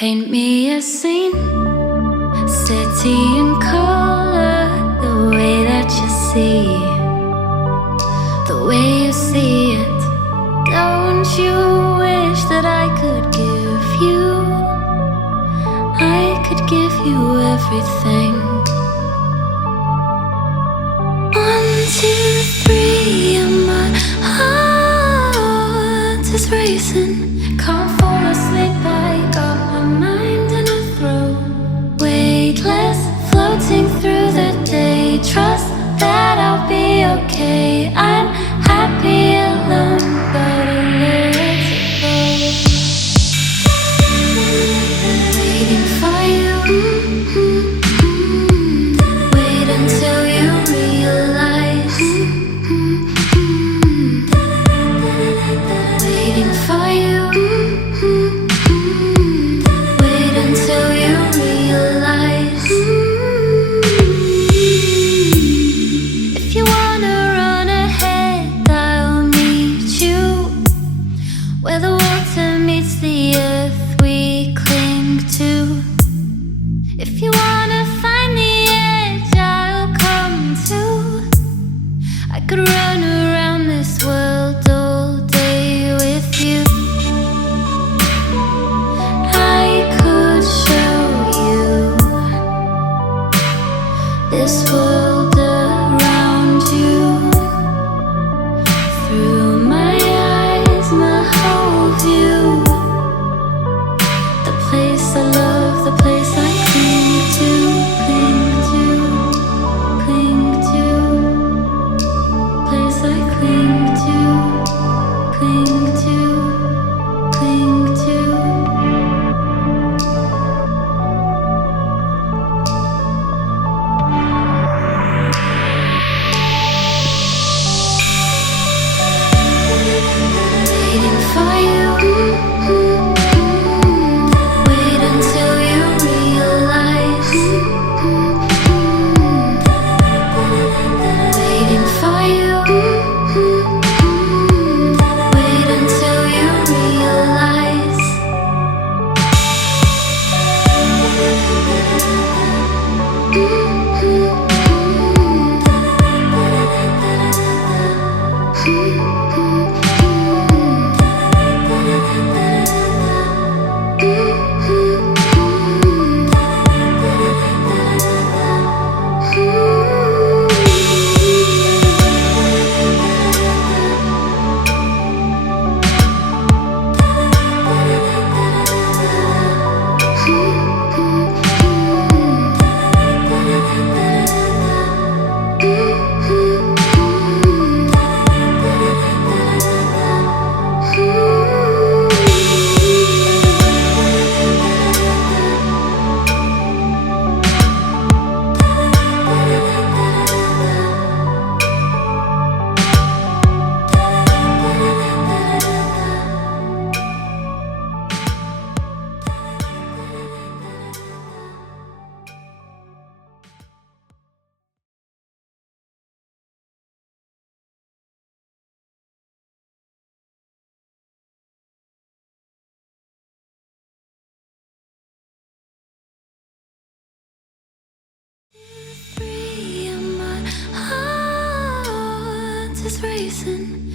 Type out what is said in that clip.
Paint me a scene, city in color, the way that you see, the way you see it. Don't you wish that I could give you, I could give you everything. 1, 2, 3, and my heart is racing. Can't fall asleep, I got my mind in a throw. Weightless, floating through the day. Trust that I'll be okay. I'm happy alone, but a little bold. Waiting for you. Wait until you realize. Waiting for you. Wait until you realize. If you wanna run ahead, I'll meet you where the water meets the earth we cling to. If you wanna find the edge, I'll come too. I could run around this world all day with you. I could show you this world around you. Through my eyes, my whole view. The place I love, the place I cling to, cling to, cling to. Place I cling to, cling to, cling to. Waiting for you. Wait until you realize. Waiting for you. Wait until you realize. Free and my heart is racing.